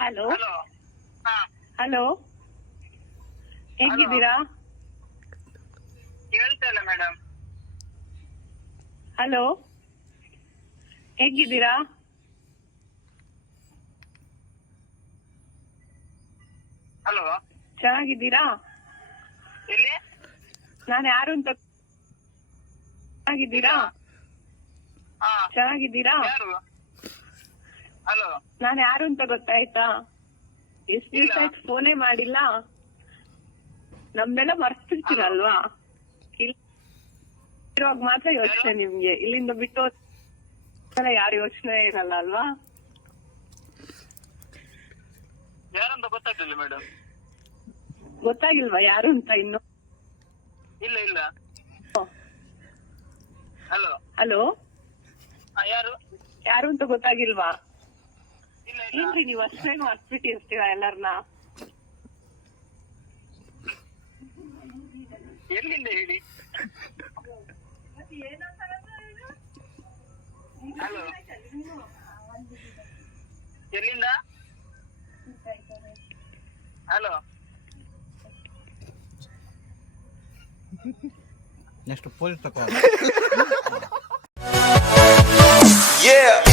Hello hello. ಹಾ, hello ಹೇಗಿದ್ದೀರಾ? ಕೇಳ್ತಾ ಇಲ್ಲ ಮೇಡಮ್. ಹಲೋ ಹೇಗಿದ್ದೀರಾ? ಹಲೋ, ಚೆನ್ನಾಗಿದ್ದೀರಾ? ಎಲ್ಲಿ? ನಾನು ಯಾರು ಅಂತ ಚೆನ್ನಾಗಿದ್ದೀರಾ? ಹಾ, ಚೆನ್ನಾಗಿದ್ದೀರಾ? ಯಾರು? ಹಲೋ. ನಾನು ಯಾರು ಅಂತ ಗೊತ್ತಾಯ್ತಾ? ಎಷ್ಟು ದಿವಸ ಇಲ್ಲ. ಆಯ್ತು ಫೋನೇ ಮಾಡಿಲ್ಲ. ನಮ್ನೆಲ್ಲ ಮರ್ತಿರ್ತೀರಲ್ವಾ? ಇರುವಾಗ ಮಾತ್ರ ಯೋಚನೆ ನಿಮ್ಗೆ, ಇಲ್ಲಿಂದ ಬಿಟ್ಟು ಯಾರು ಯೋಚನೆ ಇರಲ್ಲ ಅಲ್ವಾ? ಯಾರಂತ ಗೊತ್ತಾಗ್ತಿಲ್ಲ ಮೇಡಮ್. ಗೊತ್ತಾಗಿಲ್ವಾ ಯಾರು ಅಂತ ಇನ್ನು? ಇಲ್ಲ ಇಲ್ಲ. ಹಲೋ. ಹಲೋ ಯಾರು? ಯಾರು ಅಂತ ಗೊತ್ತಾಗಿಲ್ವಾ? ಇಲ್ಲ ಇಲ್ಲ. ಏನ್ರಿ ನೀವ್ ಅಷ್ಟೇನು ಮರ್ತ್ಬಿಟ್ಟಿರ್ತೀರಾ ಎಲ್ಲಾರ್ನ? ಎಲ್ಲಿಂದ ಹೇಳಿ? ಹಲೋ, ಎಲ್ಲಿಂದ? ಹಲೋ. ನೆಕ್ಸ್ಟ್ ಪೊಲೀಸ್ ತಕೋ. Yeah.